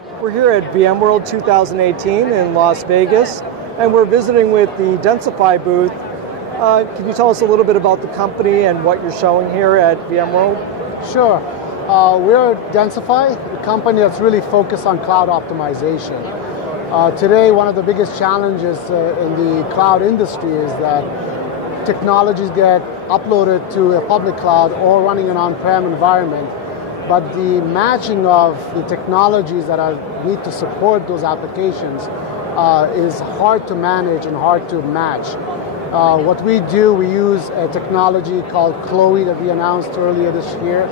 We're here at VMworld 2018 in Las Vegas, and we're visiting with the Densify booth. Can you tell us a little bit about the company and what you're showing here at VMworld? Sure. We're Densify, a company that's really focused on cloud optimization. Today, one of the biggest challenges in the cloud industry is that technologies get uploaded to a public cloud or running an on-prem environment, but the matching of the technologies that need to support those applications is hard to manage and hard to match. What we do, we use a technology called Chloe that we announced earlier this year.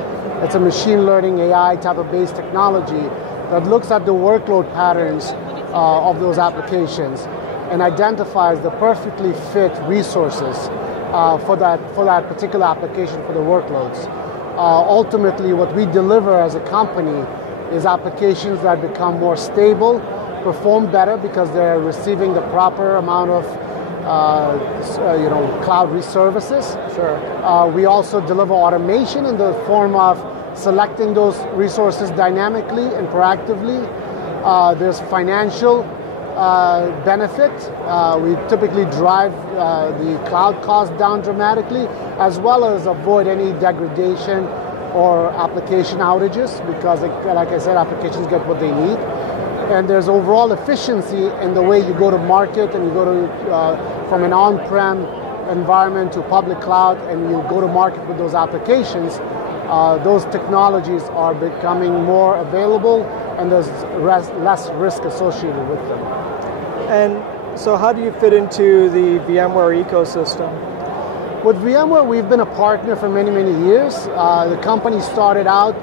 It's a machine learning AI type of based technology that looks at the workload patterns of those applications and identifies the perfectly fit resources for that particular application for the workloads. Ultimately, what we deliver as a company is applications that become more stable, perform better because they're receiving the proper amount of cloud services. Sure. We also deliver automation in the form of selecting those resources dynamically and proactively. There's financial benefit. We typically drive the cloud cost down dramatically, as well as avoid any degradation or application outages, because, like I said, applications get what they need. And there's overall efficiency in the way you go to market, and you go to from an on-prem environment to public cloud, and you go to market with those applications. Those technologies are becoming more available, and there's less risk associated with them. And so how do you fit into the VMware ecosystem? With VMware, we've been a partner for many, many years. The company started out,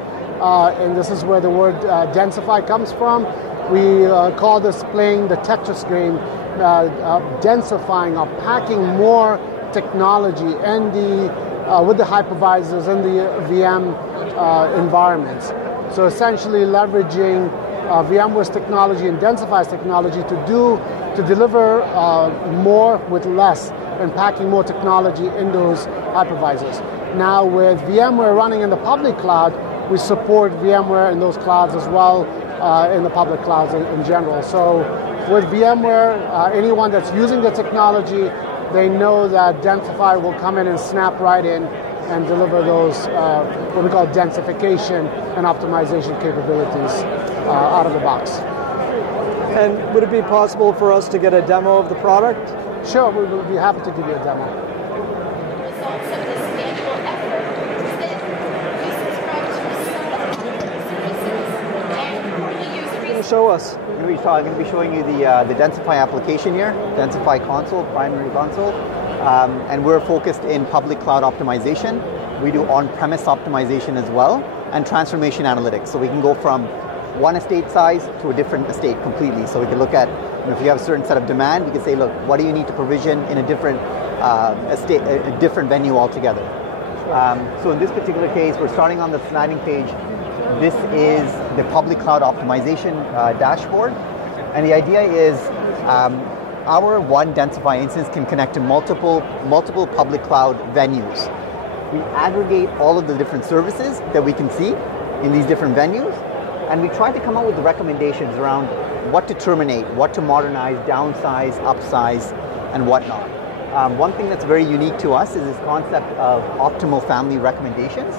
and this is where the word Densify comes from. We call this playing the Tetris game, densifying or packing more technology and with the hypervisors and the VM environments. So essentially leveraging VMware's technology and Densify's technology to deliver more with less and packing more technology in those hypervisors. Now with VMware running in the public cloud, we support VMware in those clouds as well, in the public clouds in general. So with VMware, anyone that's using the technology, they know that Densify will come in and snap right in and deliver those, what we call densification and optimization capabilities out of the box. And would it be possible for us to get a demo of the product? Sure, we will be happy to give you a demo. Show us. I'm going to be showing you the Densify application here, Densify console, primary console, and we're focused in public cloud optimization. We do on-premise optimization as well, and transformation analytics. So we can go from one estate size to a different estate completely. So we can look at, if you have a certain set of demand, we can say, look, what do you need to provision in a different estate, a different venue altogether. So in this particular case, we're starting on the landing page. This is the public cloud optimization dashboard, and the idea is our one Densify instance can connect to multiple public cloud venues. We aggregate all of the different services that we can see in these different venues, and we try to come up with recommendations around what to terminate, what to modernize, downsize, upsize, and whatnot. One thing that's very unique to us is this concept of optimal family recommendations.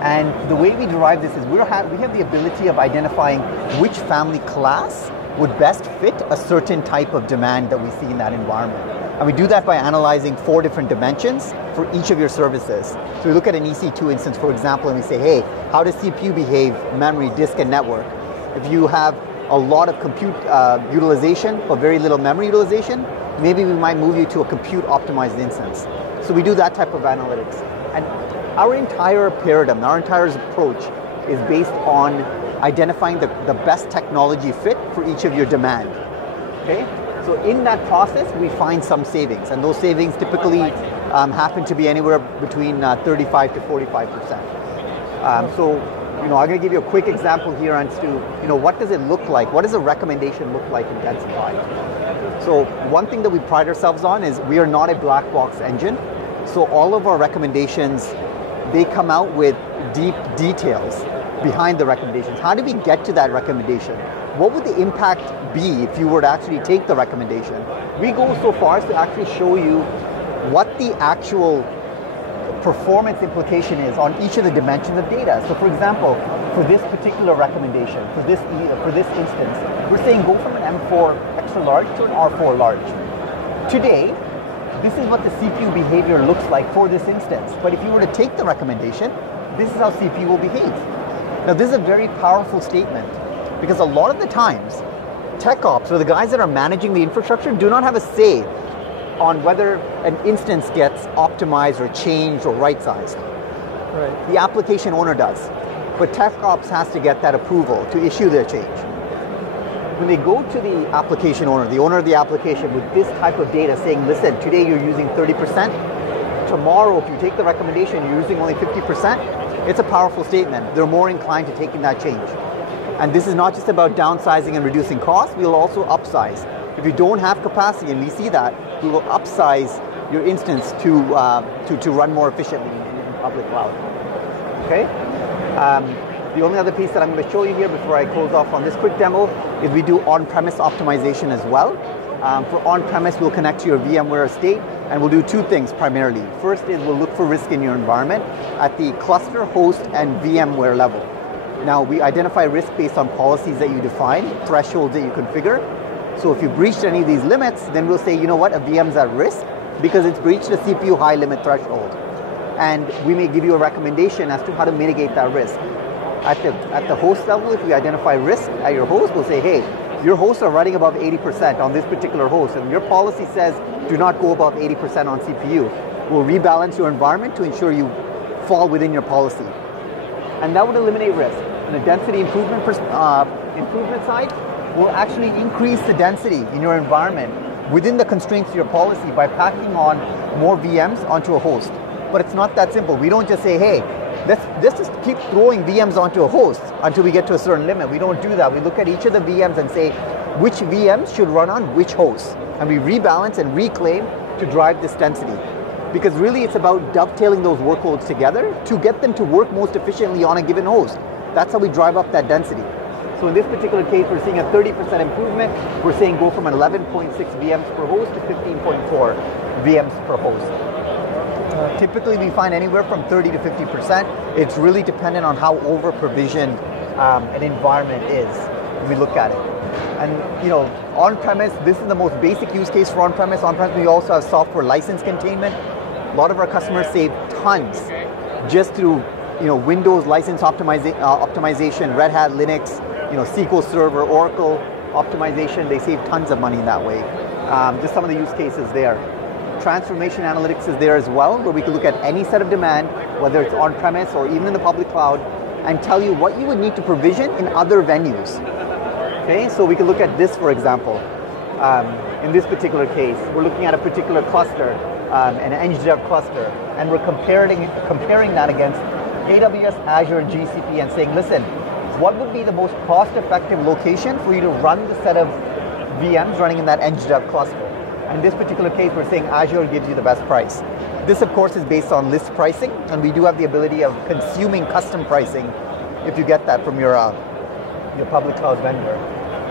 And the way we derive this is we have the ability of identifying which family class would best fit a certain type of demand that we see in that environment. And we do that by analyzing 4 different dimensions for each of your services. So we look at an EC2 instance, for example, and we say, hey, how does CPU behave, memory, disk, and network? If you have a lot of compute utilization but very little memory utilization, maybe we might move you to a compute optimized instance. So we do that type of analytics. And our entire paradigm, our entire approach is based on identifying the best technology fit for each of your demand. Okay? So in that process, we find some savings, and those savings typically happen to be anywhere between 35 to 45%. So, I'm going to give you a quick example here as to, what does it look like? What does a recommendation look like in Densify? So one thing that we pride ourselves on is we are not a black box engine. So all of our recommendations, they come out with deep details behind the recommendations. How do we get to that recommendation? What would the impact be if you were to actually take the recommendation? We go so far as to actually show you what the actual performance implication is on each of the dimensions of data. So for example, for this particular recommendation, for this instance, we're saying go from an M4 extra large to an R4 large. Today, this is what the CPU behavior looks like for this instance. But if you were to take the recommendation, this is how CPU will behave. Now this is a very powerful statement because a lot of the times, tech ops or the guys that are managing the infrastructure do not have a say on whether an instance gets optimized or changed or right-sized. Right. The application owner does. But tech ops has to get that approval to issue their change. When they go to the application owner, the owner of the application with this type of data saying, listen, today you're using 30%, tomorrow if you take the recommendation you're using only 50%, it's a powerful statement. They're more inclined to taking that change. And this is not just about downsizing and reducing costs, we'll also upsize. If you don't have capacity, and we see that, we will upsize your instance to run more efficiently in public cloud. Okay? The only other piece that I'm going to show you here before I close off on this quick demo is we do on-premise optimization as well. For on-premise, we'll connect to your VMware estate, and we'll do two things primarily. First is we'll look for risk in your environment at the cluster, host, and VMware level. Now, we identify risk based on policies that you define, thresholds that you configure. So if you breached any of these limits, then we'll say, you know what, a VM's at risk because it's breached the CPU high limit threshold. And we may give you a recommendation as to how to mitigate that risk. At the host level, if we identify risk at your host, we'll say, hey, your hosts are running above 80% on this particular host, and your policy says do not go above 80% on CPU. We'll rebalance your environment to ensure you fall within your policy. And that would eliminate risk. On the density improvement side, we'll actually increase the density in your environment within the constraints of your policy by packing on more VMs onto a host. But it's not that simple. We don't just say, hey, let's just keep throwing VMs onto a host until we get to a certain limit. We don't do that. We look at each of the VMs and say, which VMs should run on which hosts? And we rebalance and reclaim to drive this density. Because really it's about dovetailing those workloads together to get them to work most efficiently on a given host. That's how we drive up that density. So in this particular case, we're seeing a 30% improvement. We're saying go from 11.6 VMs per host to 15.4 VMs per host. Typically, we find anywhere from 30 to 50%. It's really dependent on how over-provisioned an environment is when we look at it. And you know, on-premise, this is the most basic use case for on-premise. On-premise, we also have software license containment. A lot of our customers save tons just through Windows license optimization, Red Hat, Linux, SQL Server, Oracle optimization. They save tons of money in that way. Just some of the use cases there. Transformation analytics is there as well, where we can look at any set of demand, whether it's on-premise or even in the public cloud, and tell you what you would need to provision in other venues. Okay, so we can look at this, for example. In this particular case, we're looking at a particular cluster, an NGDev cluster, and we're comparing that against AWS, Azure, and GCP, and saying, listen, what would be the most cost-effective location for you to run the set of VMs running in that NGDev cluster? And in this particular case, we're saying Azure gives you the best price. This, of course, is based on list pricing, and we do have the ability of consuming custom pricing if you get that from your public cloud vendor.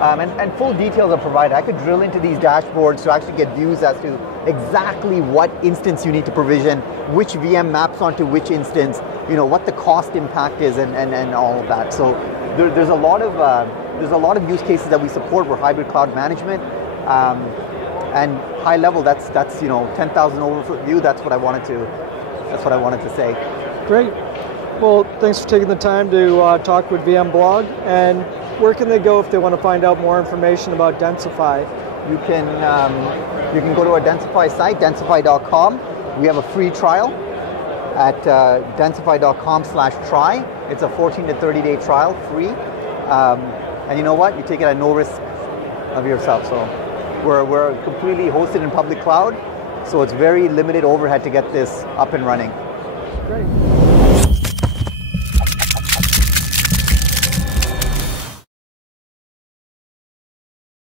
And full details are provided. I could drill into these dashboards to actually get views as to exactly what instance you need to provision, which VM maps onto which instance, what the cost impact is, and all of that. So there's a lot of use cases that we support for hybrid cloud management. And high level, that's 10,000 overview. That's what I wanted to say. Great. Well, thanks for taking the time to talk with VMblog. And where can they go if they want to find out more information about Densify? You can go to our Densify site, densify.com. We have a free trial at densify.com/try. It's a 14 to 30-day trial, free. And you know what? You take it at no risk of yourself. So we're completely hosted in public cloud, so it's very limited overhead to get this up and running. Great.